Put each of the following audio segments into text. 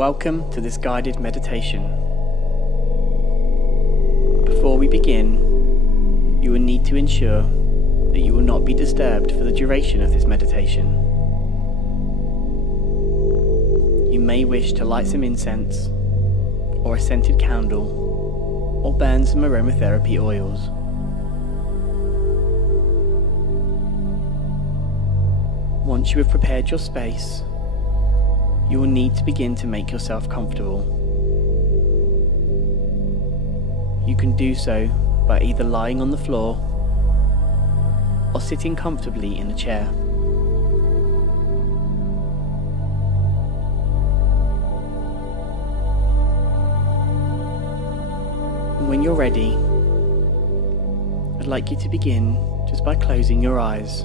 Welcome to this guided meditation. Before we begin, you will need to ensure that you will not be disturbed for the duration of this meditation. You may wish to light some incense, or a scented candle, or burn some aromatherapy oils. Once you have prepared your space, you will need to begin to make yourself comfortable. You can do so by either lying on the floor or sitting comfortably in a chair. And when you're ready, I'd like you to begin just by closing your eyes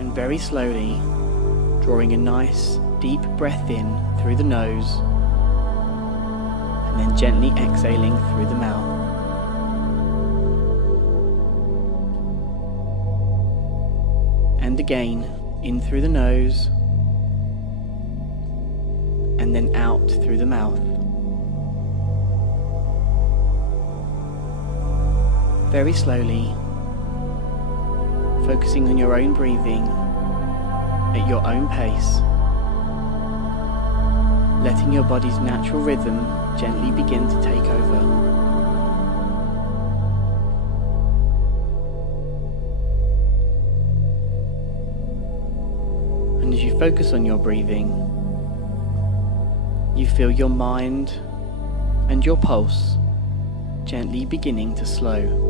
and very slowly drawing a nice deep breath in through the nose and then gently exhaling through the mouth. And again, in through the nose and then out through the mouth. Very slowly, focusing on your own breathing at your own pace, letting your body's natural rhythm gently begin to take over. And as you focus on your breathing, you feel your mind and your pulse gently beginning to slow.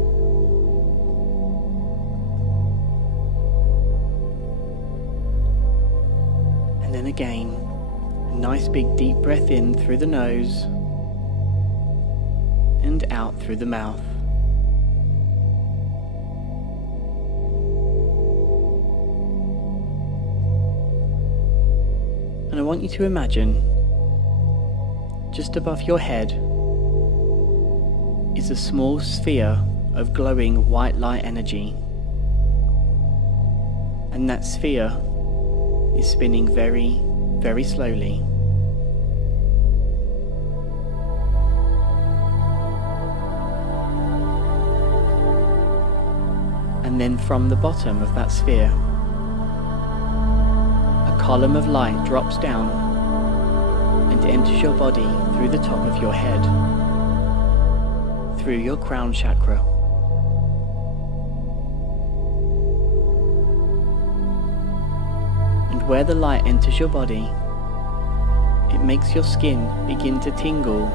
And then again, a nice big deep breath in through the nose and out through the mouth. And I want you to imagine, just above your head is a small sphere of glowing white light energy. And that sphere is spinning very, very slowly. And then from the bottom of that sphere, a column of light drops down and enters your body through the top of your head, through your crown chakra. Where the light enters your body, it makes your skin begin to tingle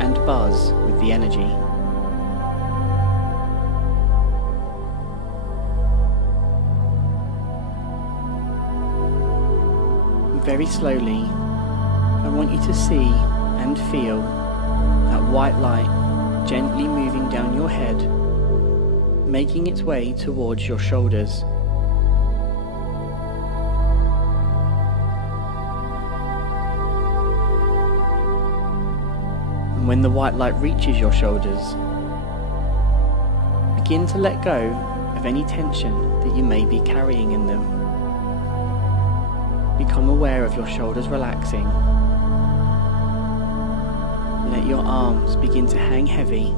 and buzz with the energy. And very slowly, I want you to see and feel that white light gently moving down your head, making its way towards your shoulders. When the white light reaches your shoulders, begin to let go of any tension that you may be carrying in them. Become aware of your shoulders relaxing. Let your arms begin to hang heavy.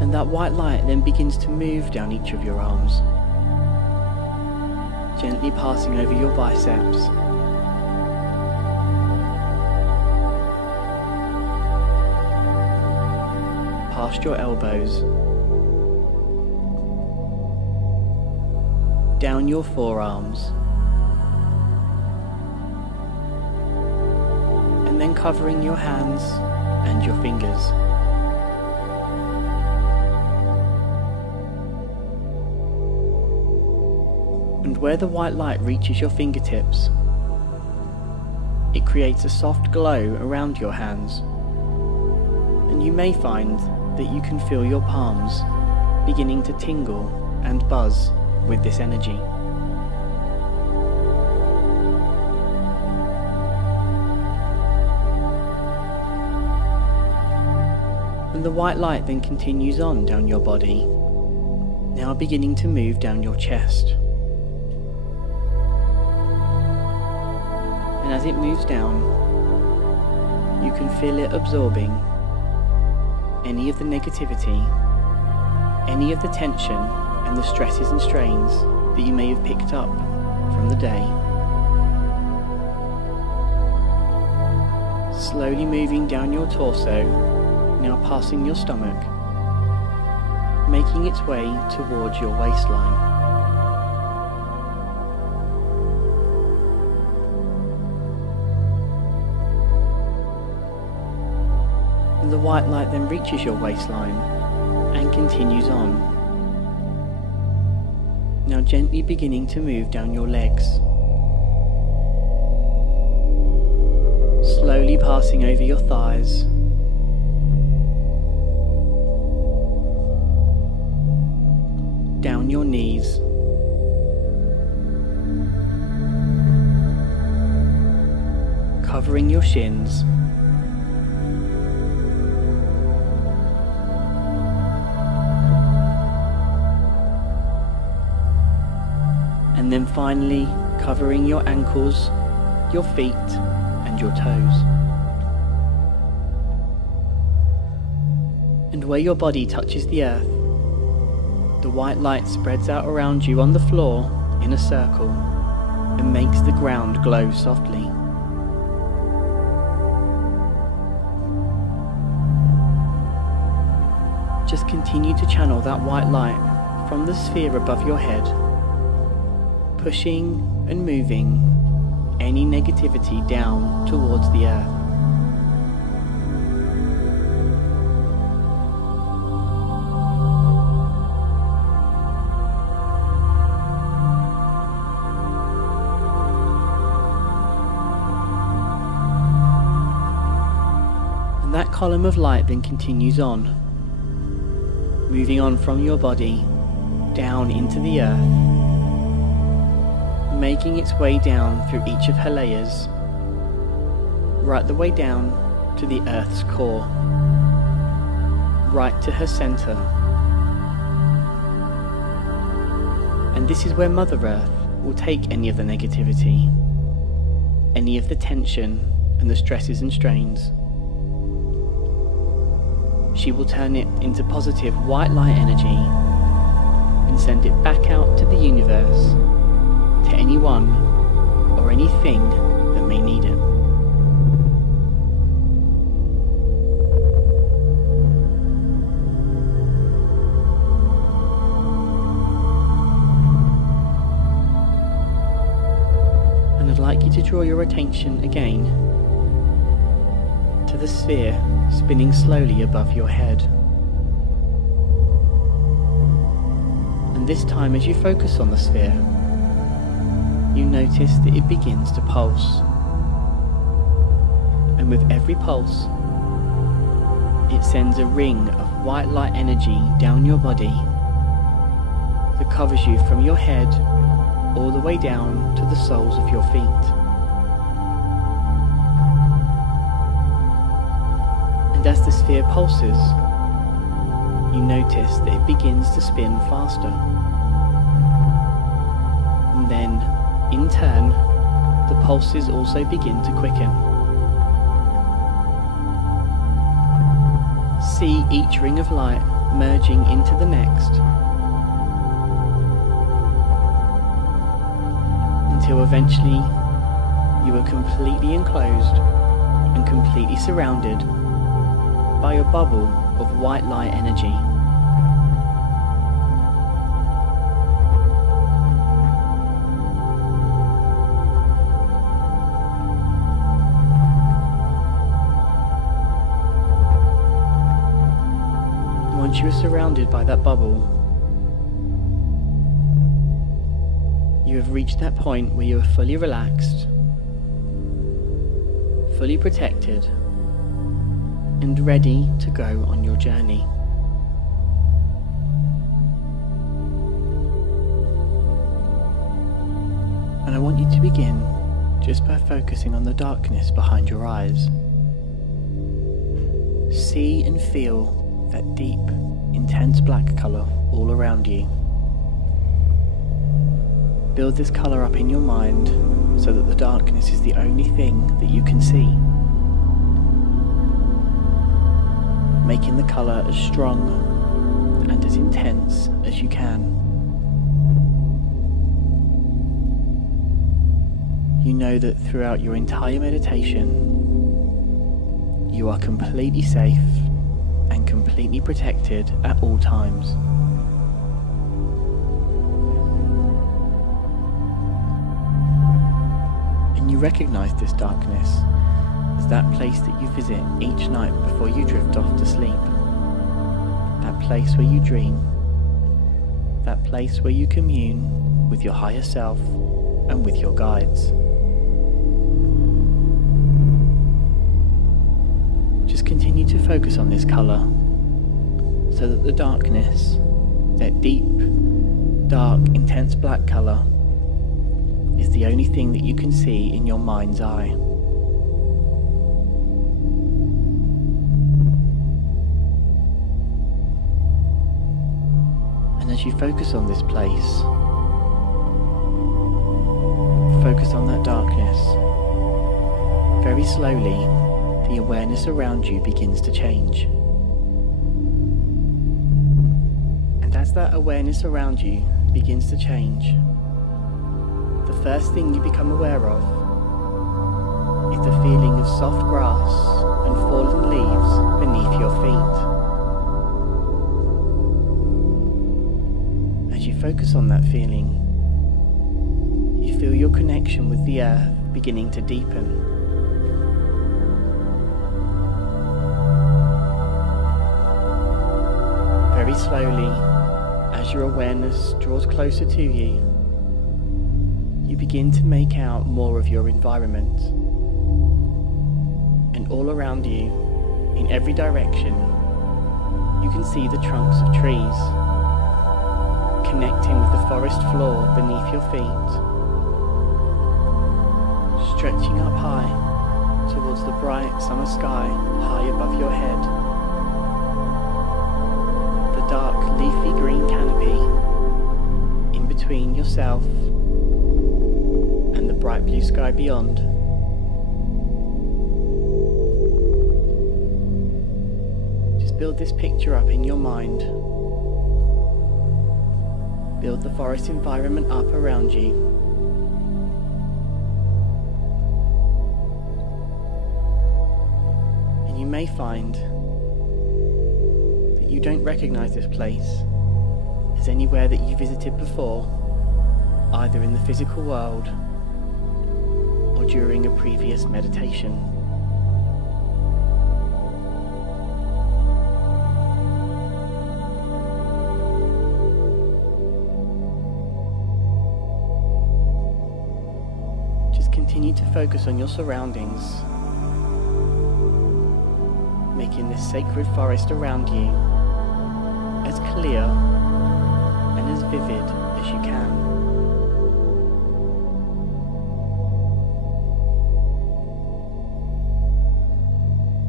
And that white light then begins to move down each of your arms, gently passing over your biceps, past your elbows, down your forearms, and then covering your hands and your fingers. And where the white light reaches your fingertips, it creates a soft glow around your hands, and you may find that you can feel your palms beginning to tingle and buzz with this energy. And the white light then continues on down your body, now beginning to move down your chest. And as it moves down, you can feel it absorbing any of the negativity, any of the tension and the stresses and strains that you may have picked up from the day. Slowly moving down your torso, now passing your stomach, making its way towards your waistline. And the white light then reaches your waistline and continues on, now gently beginning to move down your legs, slowly passing over your thighs, down your knees, covering your shins, and then finally covering your ankles, your feet and your toes. And where your body touches the earth, the white light spreads out around you on the floor in a circle and makes the ground glow softly. Just continue to channel that white light from the sphere above your head, pushing and moving any negativity down towards the earth. And that column of light then continues on, moving on from your body down into the earth, making its way down through each of her layers, right the way down to the Earth's core, right to her center. And this is where Mother Earth will take any of the negativity, any of the tension and the stresses and strains. She will turn it into positive white light energy and send it back out to the universe, to anyone or anything that may need it. And I'd like you to draw your attention again to the sphere spinning slowly above your head. And this time, as you focus on the sphere, you notice that it begins to pulse. And with every pulse, it sends a ring of white light energy down your body that covers you from your head all the way down to the soles of your feet. And as the sphere pulses, you notice that it begins to spin faster. And then, in turn, the pulses also begin to quicken. See each ring of light merging into the next, until eventually you are completely enclosed and completely surrounded by a bubble of white light energy. Once you are surrounded by that bubble, you have reached that point where you are fully relaxed, fully protected, and ready to go on your journey. And I want you to begin just by focusing on the darkness behind your eyes. See and feel that deep, intense black colour all around you. Build this colour up in your mind so that the darkness is the only thing that you can see, making the colour as strong and as intense as you can. You know that throughout your entire meditation, you are completely safe and completely protected at all times. And you recognize this darkness as that place that you visit each night before you drift off to sleep. That place where you dream. That place where you commune with your higher self and with your guides. Just continue to focus on this colour so that the darkness, that deep, dark, intense black colour, is the only thing that you can see in your mind's eye. And as you focus on this place, focus on that darkness, very slowly the awareness around you begins to change. And as that awareness around you begins to change, the first thing you become aware of is the feeling of soft grass and fallen leaves beneath your feet. As you focus on that feeling, you feel your connection with the earth beginning to deepen. Very slowly, as your awareness draws closer to you, you begin to make out more of your environment. And all around you, in every direction, you can see the trunks of trees, connecting with the forest floor beneath your feet, stretching up high towards the bright summer sky high above your head. The dark leafy green canopy in between yourself and the bright blue sky beyond. Just build this picture up in your mind. Build the forest environment up around you. And you may find that you don't recognize this place as anywhere that you visited before, either in the physical world or during a previous meditation. Just continue to focus on your surroundings, making this sacred forest around you as clear and as vivid as you can.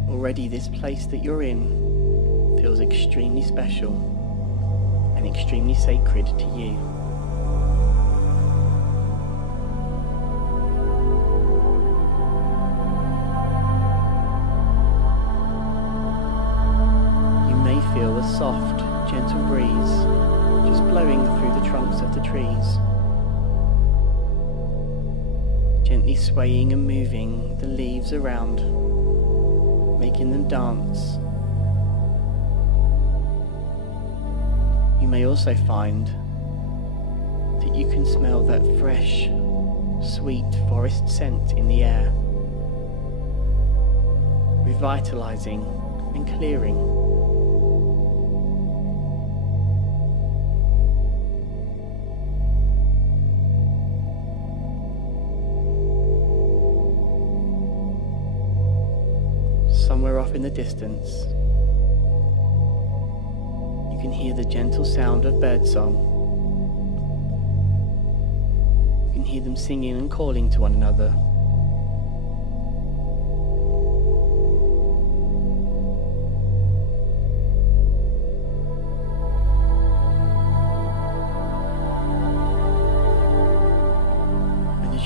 Already this place that you're in feels extremely special and extremely sacred to you. You may feel a soft, gentle breeze just blowing through the trunks of the trees, gently swaying and moving the leaves around, making them dance. You may also find that you can smell that fresh, sweet forest scent in the air, revitalizing and clearing. Somewhere off in the distance, you can hear the gentle sound of birdsong. You can hear them singing and calling to one another.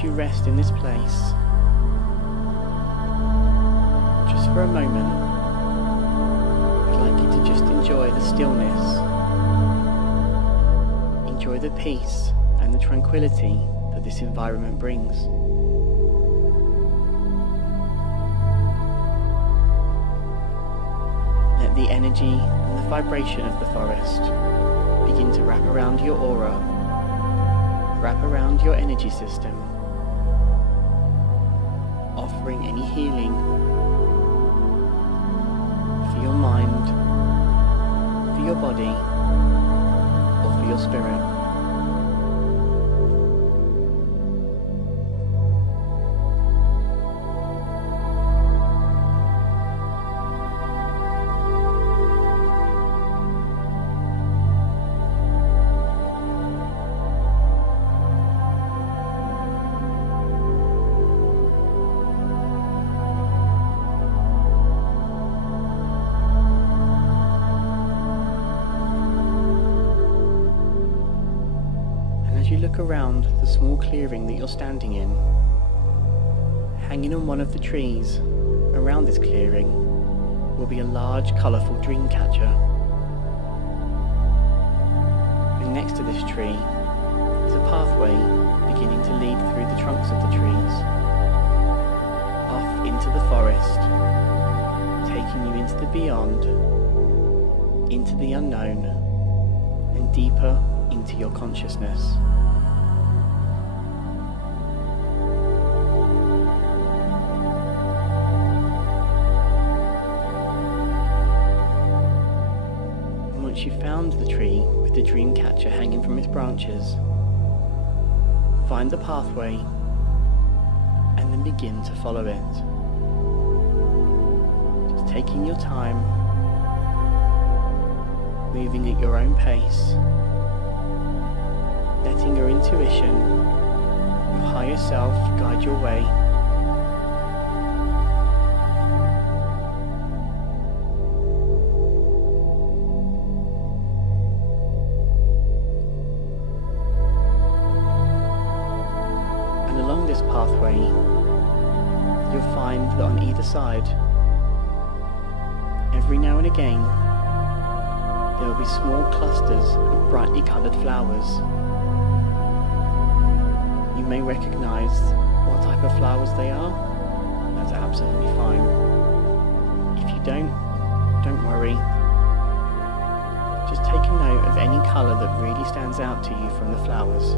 you rest in this place, just for a moment, I'd like you to just enjoy the stillness, enjoy the peace and the tranquility that this environment brings. Let the energy and the vibration of the forest begin to wrap around your aura, wrap around your energy system, offering any healing for your mind, for your body, or for your spirit. As you look around the small clearing that you're standing in, hanging on one of the trees around this clearing will be a large, colourful dream catcher. And next to this tree is a pathway beginning to lead through the trunks of the trees, off into the forest, taking you into the beyond, into the unknown, and deeper into your consciousness. And once you've found the tree with the dream catcher hanging from its branches, find the pathway and then begin to follow it. Just taking your time, moving at your own pace, letting your intuition, your higher self guide your way. And along this pathway, you'll find that on either side, every now and again, there will be small clusters of brightly coloured flowers. You may recognise what type of flowers they are. That's absolutely fine. If you don't worry. Just take a note of any colour that really stands out to you from the flowers.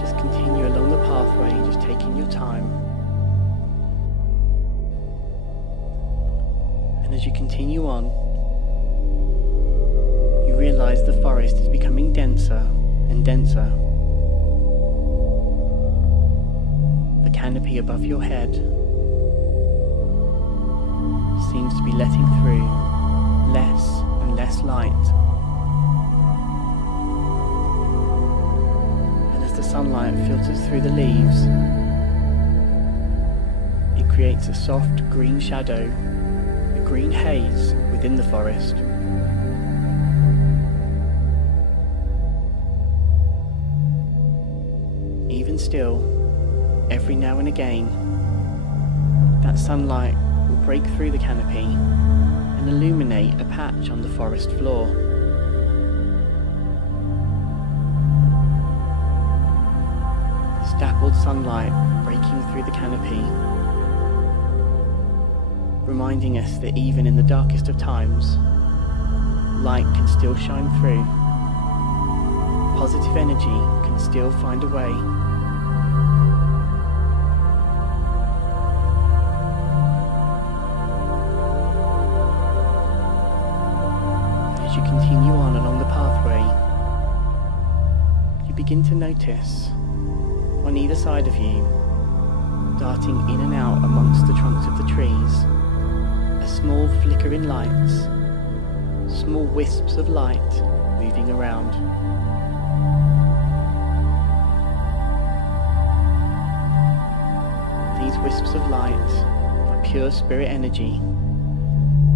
Just continue along the pathway, just taking your time. And as you continue on, you realise the forest is becoming denser and denser. The canopy above your head seems to be letting through less and less light. And as the sunlight filters through the leaves, it creates a soft green shadow, green haze within the forest. Even still, every now and again, that sunlight will break through the canopy and illuminate a patch on the forest floor. This dappled sunlight breaking through the canopy, reminding us that even in the darkest of times, light can still shine through. Positive energy can still find a way. As you continue on along the pathway, you begin to notice, on either side of you, darting in and out amongst the trunks of the trees, a small flicker in lights, small wisps of light moving around. These wisps of light are pure spirit energy,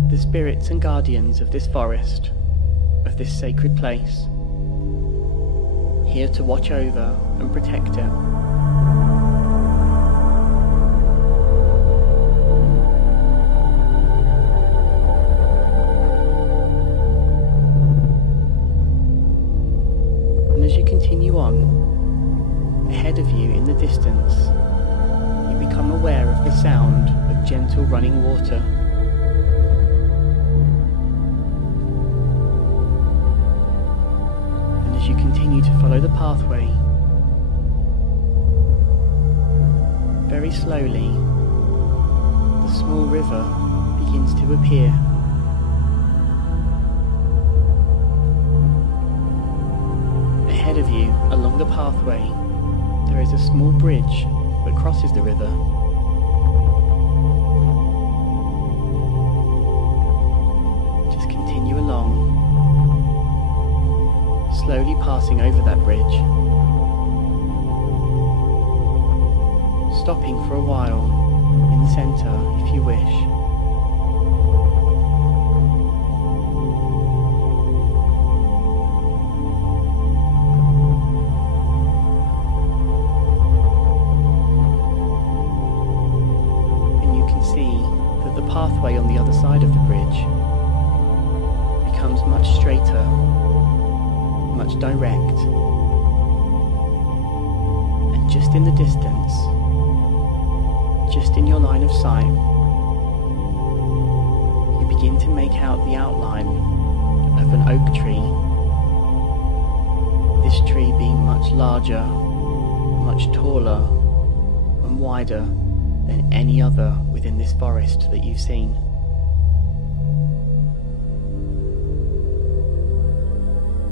the spirits and guardians of this forest, of this sacred place, here to watch over and protect it. And as you continue on, ahead of you in the distance, you become aware of the sound of gentle running water. And as you continue to follow the pathway, very slowly, the small river begins to appear. Ahead of you, along the pathway, there is a small bridge that crosses the river. Just continue along, slowly passing over that bridge, stopping for a while in the centre if you wish. The pathway on the other side of the bridge becomes much straighter, much direct, and just in the distance, just in your line of sight, you begin to make out the outline of an oak tree, this tree being much larger, much taller and wider than any other within this forest that you've seen.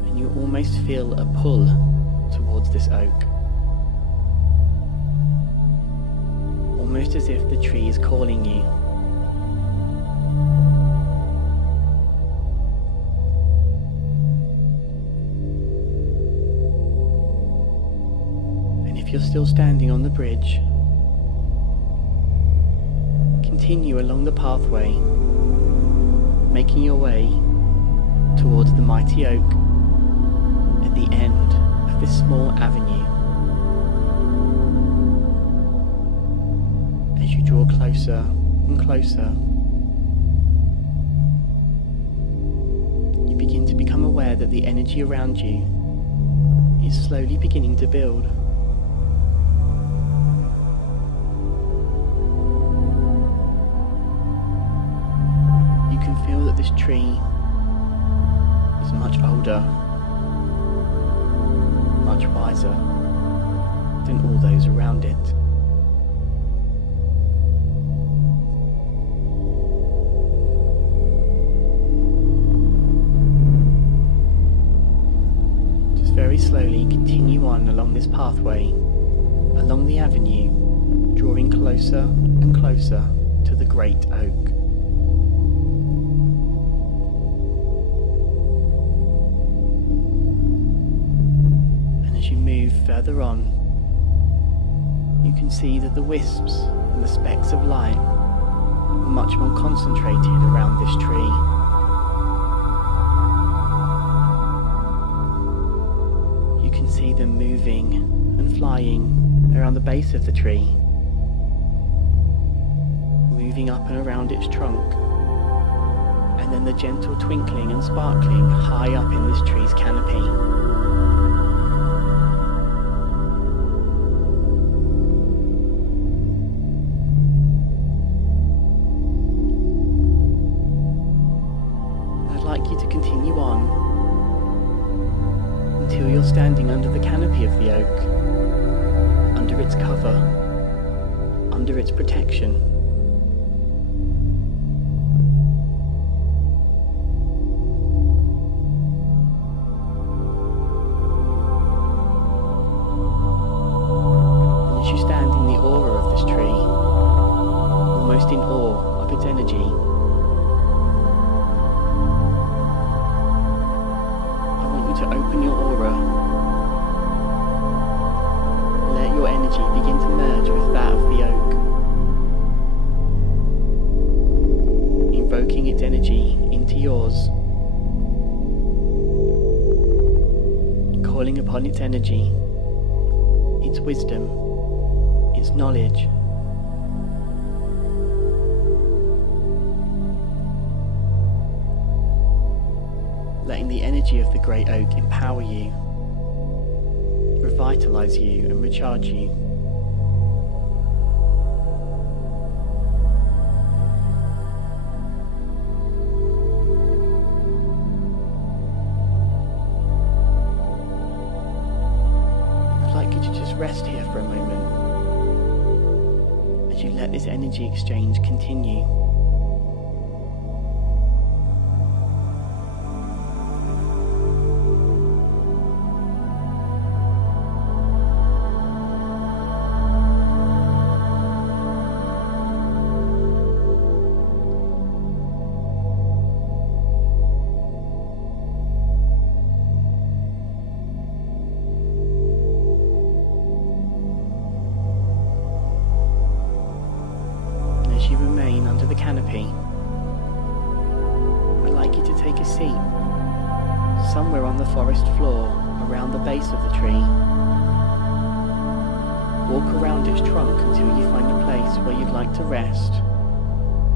And you almost feel a pull towards this oak, almost as if the tree is calling you. And if you're still standing on the bridge, continue along the pathway, making your way towards the mighty oak at the end of this small avenue. As you draw closer and closer, you begin to become aware that the energy around you is slowly beginning to build. Feel that this tree is much older, much wiser than all those around it. Just very slowly continue on along this pathway, along the avenue, drawing closer and closer to the great oak. As you move further on, you can see that the wisps and the specks of light are much more concentrated around this tree. You can see them moving and flying around the base of the tree, moving up and around its trunk, and then the gentle twinkling and sparkling high up in this tree's canopy. Continue on until you're standing under the canopy of the oak, under its cover, under its protection. And as you stand in the aura of this tree, almost in awe of its energy, to open your aura. Let your energy begin to merge with that of the oak, invoking its energy calling upon its energy, its wisdom, its knowledge. Letting the energy of the great oak empower you, revitalize you and recharge you. I'd like you to just rest here for a moment as you let this energy exchange continue. As you remain under the canopy, I'd like you to take a seat somewhere on the forest floor around the base of the tree. Walk around its trunk until you find a place where you'd like to rest,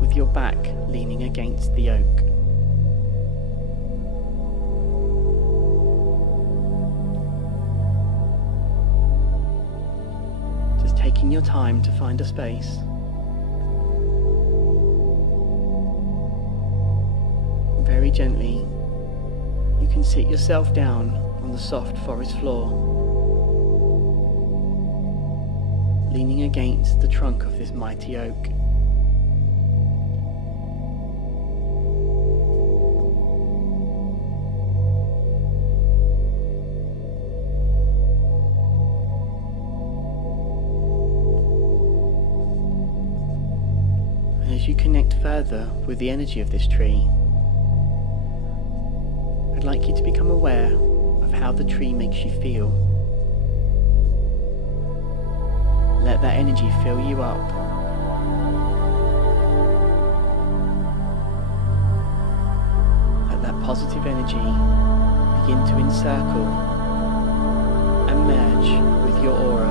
with your back leaning against the oak. Just taking your time to find a space. Very gently, you can sit yourself down on the soft forest floor, leaning against the trunk of this mighty oak. And as you connect further with the energy of this tree, I'd like you to become aware of how the tree makes you feel. Let that energy fill you up. Let that positive energy begin to encircle and merge with your aura.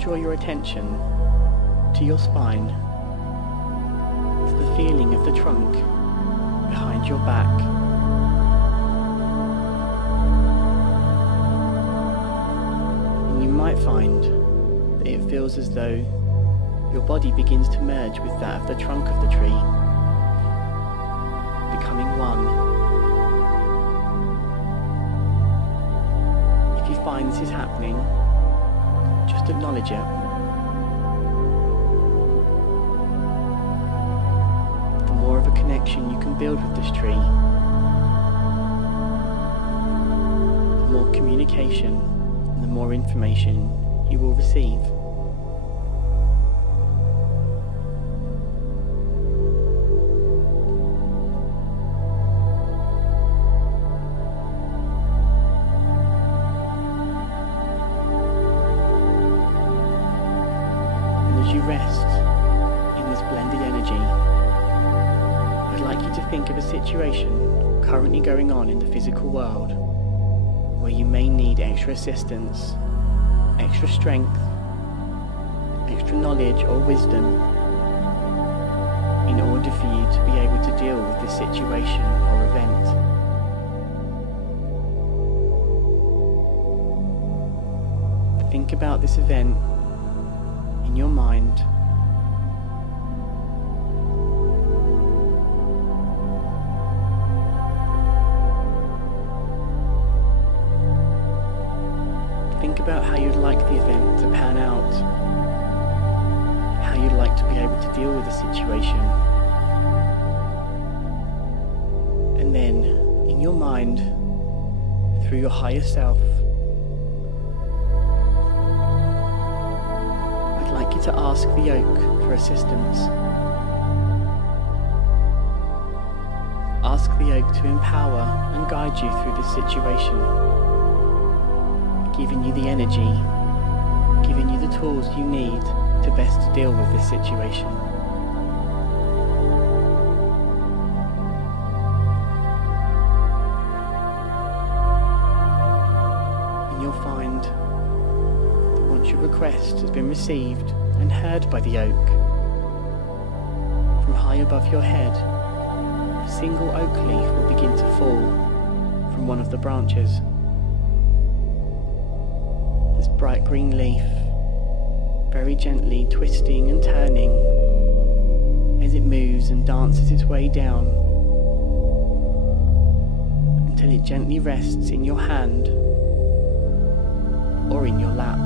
Draw your attention to your spine, to the feeling of the trunk behind your back. And you might find that it feels as though your body begins to merge with that of the trunk of the tree, becoming one. If you find this is happening, just acknowledge it. The more of a connection you can build with this tree, the more communication and the more information you will receive. As you rest in this blended energy, I'd like you to think of a situation currently going on in the physical world where you may need extra assistance, extra strength, extra knowledge or wisdom in order for you to be able to deal with this situation or event. Think about this event in your mind. Think about how you'd like the event to pan out, how you'd like to be able to deal with the situation. And then, in your mind, through your higher self, I'd like you to ask the oak for assistance. ask the oak to empower and guide you through this situation, giving you the energy, giving you the tools you need to best deal with this situation. And you'll find that once your request has been received and heard by the oak, from high above your head, a single oak leaf will begin to fall from one of the branches. This bright green leaf, very gently twisting and turning as it moves and dances its way down until it gently rests in your hand or in your lap.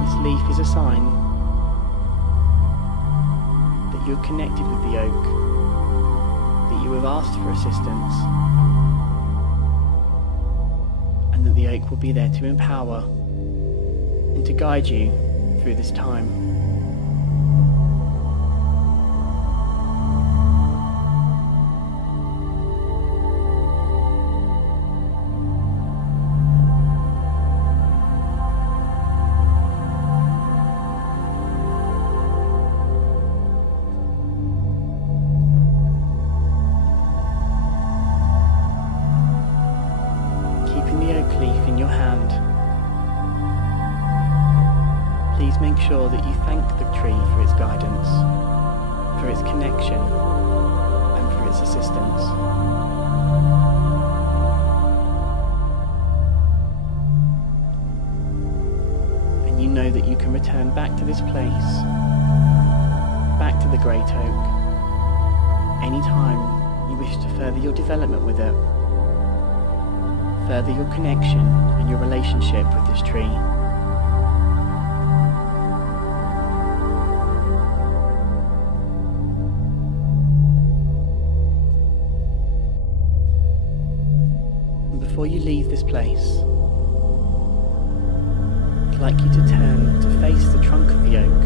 This leaf is a sign that you're connected with the oak, that you have asked for assistance, and that the oak will be there to empower and to guide you through this time. Leaf in your hand, please make sure that you thank the tree for its guidance, for its connection, and for its assistance. And you know that you can return back to this place, back to the great oak, anytime you wish to further your development with it, further your connection and your relationship with this tree. And before you leave this place, I'd like you to turn to face the trunk of the oak,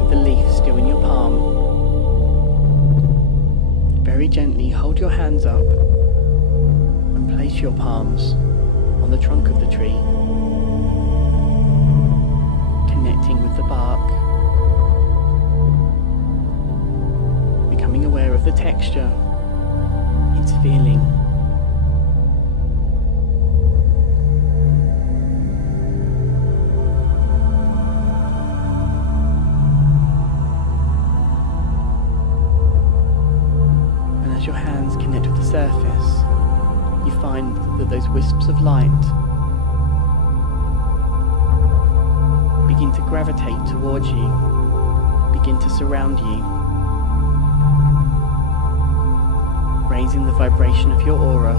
with the leaf still in your palm. Very gently hold your hands up and place your palms on the trunk of the tree, connecting with the bark, becoming aware of the texture, its feeling. As your hands connect with the surface, you find that those wisps of light begin to gravitate towards you, begin to surround you, raising the vibration of your aura,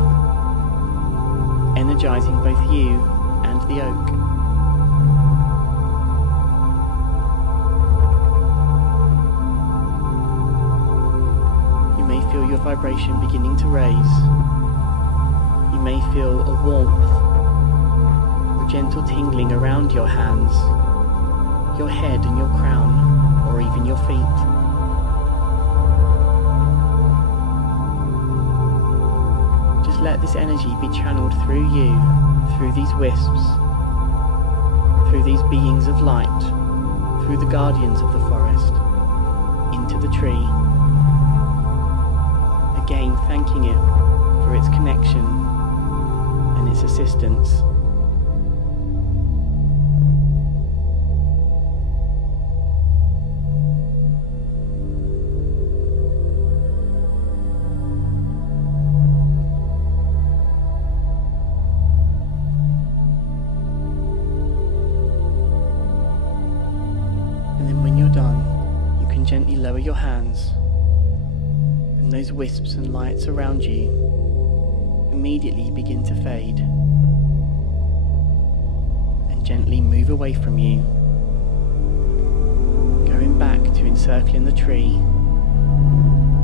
energizing both you and the oak. Feel your vibration beginning to raise. You may feel a warmth, a gentle tingling around your hands, your head and your crown, or even your feet. Just let this energy be channeled through you, through these wisps, through these beings of light, through the guardians of the forest, into the tree. Again, thanking it for its connection and its assistance. And then when you're done, you can gently lower your hands, and those wisps and lights around you immediately begin to fade and gently move away from you, going back to encircling the tree,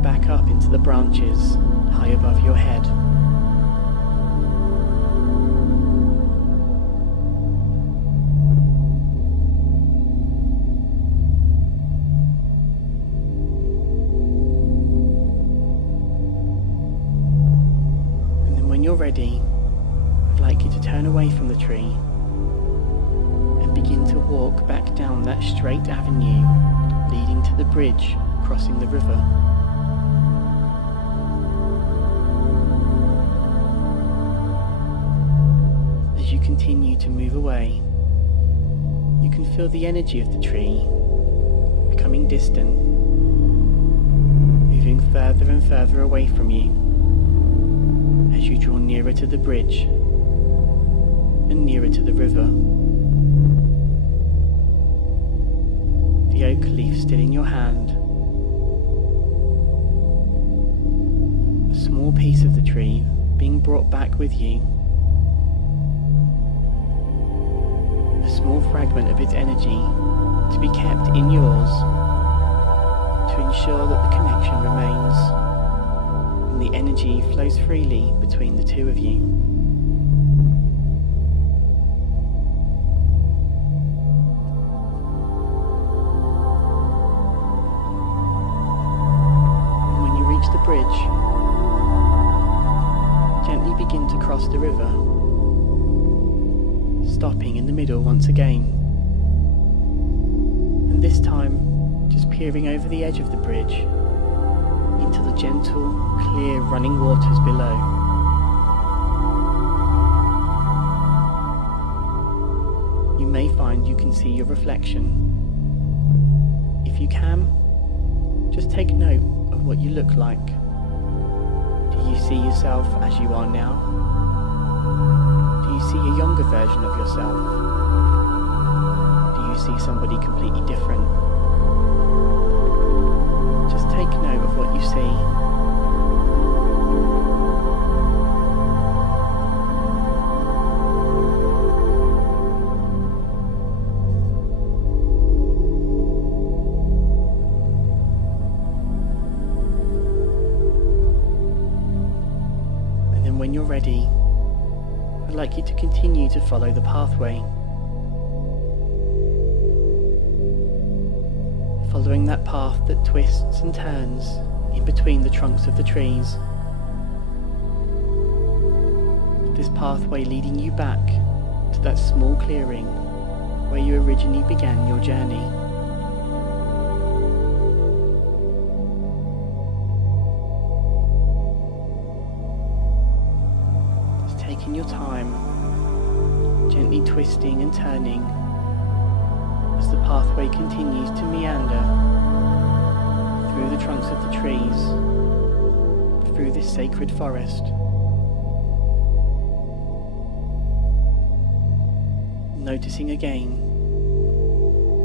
back up into the branches high above your head. you're ready, I'd like you to turn away from the tree and begin to walk back down that straight avenue leading to the bridge crossing the river. As you continue to move away, you can feel the energy of the tree becoming distant, moving further and further away from you as you draw nearer to the bridge and nearer to the river. The oak leaf still in your hand, a small piece of the tree being brought back with you, a small fragment of its energy to be kept in yours to ensure that the connection remains and the energy flows freely between the two of you. And when you reach the bridge, gently begin to cross the river, stopping in the middle once again, and this time just peering over the edge of the bridge into the gentle, clear running waters below. You may find you can see your reflection. If you can, just take note of what you look like. Do you see yourself as you are now? Do you see a younger version of yourself? Do you see somebody completely different? Just take note of what you see. And then when you're ready, I'd like you to continue to follow the pathway. Following that path that twists and turns in between the trunks of the trees. This pathway leading you back to that small clearing where you originally began your journey. Just taking your time, gently twisting and turning as the pathway continues to meander through the trunks of the trees, through this sacred forest. Noticing again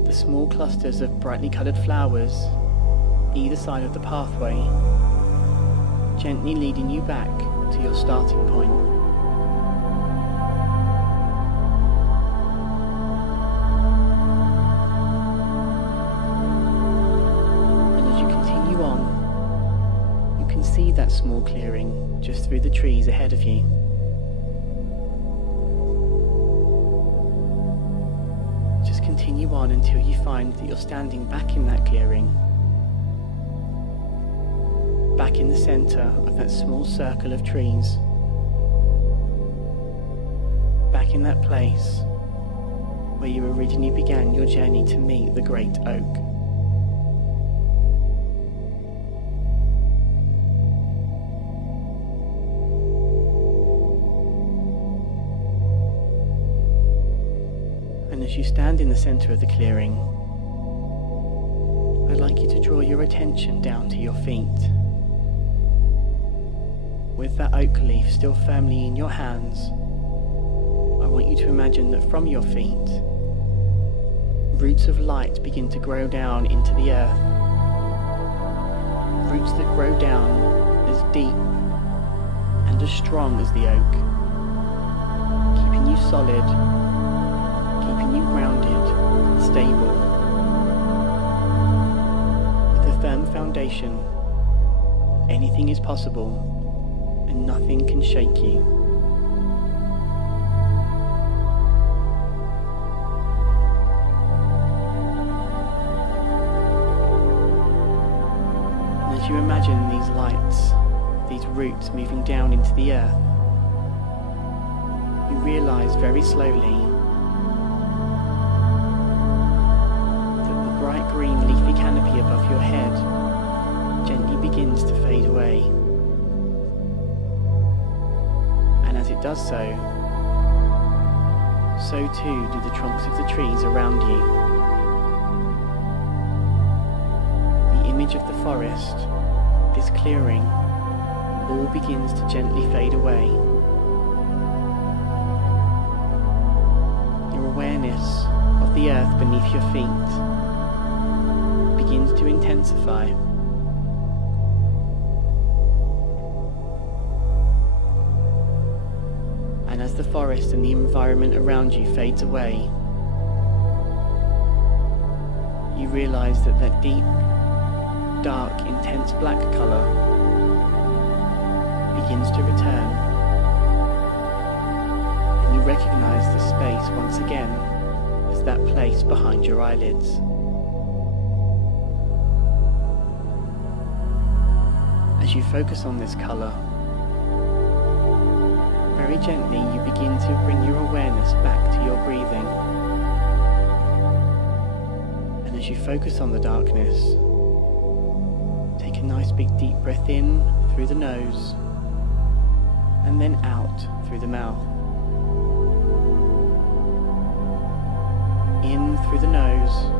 the small clusters of brightly coloured flowers either side of the pathway, gently leading you back to your starting point. See that small clearing just through the trees ahead of you. Just continue on until you find that you're standing back in that clearing, back in the center of that small circle of trees, back in that place where you originally began your journey to meet the great oak. And as you stand in the center of the clearing, I'd like you to draw your attention down to your feet. With that oak leaf still firmly in your hands, I want you to imagine that from your feet, roots of light begin to grow down into the earth. Roots that grow down as deep and as strong as the oak, keeping you solid, keeping you grounded and stable. With a firm foundation, anything is possible and nothing can shake you. And as you imagine these lights, these roots moving down into the earth, you realise very slowly that the bright green leafy canopy above your head gently begins to fade away. And as it does so too do the trunks of the trees around you. The image of the forest, this clearing, all begins to gently fade away. Your awareness of the earth beneath your feet begins to intensify. And as the forest and the environment around you fades away, you realise that that deep, dark, intense black colour begins to return, and you recognise the space once again as that place behind your eyelids. As you focus on this colour, very gently you begin to bring your awareness back to your breathing. And as you focus on the darkness, take a nice big deep breath in through the nose and then out through the mouth. In through the nose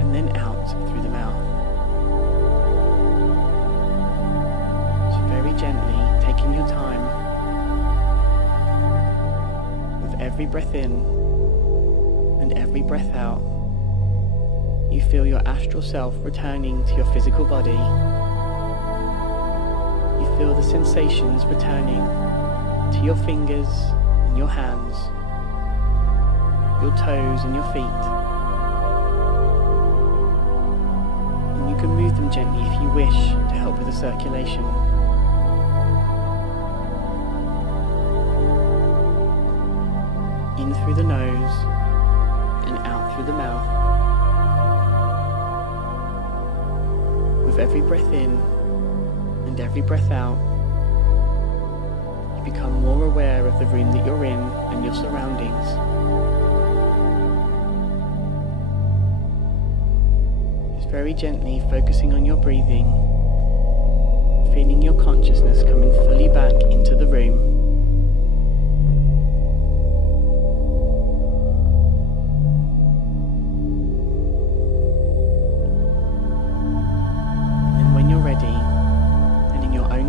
and then out through the mouth. So very gently taking your time, with every breath in and every breath out, you feel your astral self returning to your physical body. You feel the sensations returning to your fingers and your hands, your toes and your feet. And you can move them gently if you wish to help with the circulation. In through the nose and out through the mouth. With every breath in and every breath out, you become more aware of the room that you're in and your surroundings. Just very gently focusing on your breathing, feeling your consciousness coming fully back into the room.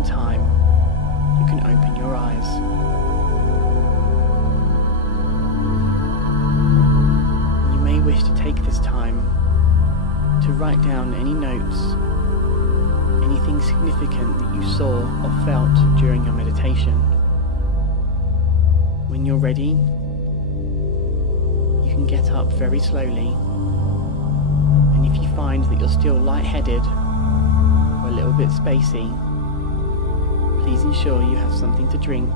Time, you can open your eyes. You may wish to take this time to write down any notes, anything significant that you saw or felt during your meditation. When you're ready, you can get up very slowly, and if you find that you're still lightheaded or a little bit spacey, please ensure you have something to drink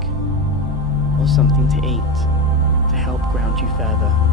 or something to eat to help ground you further.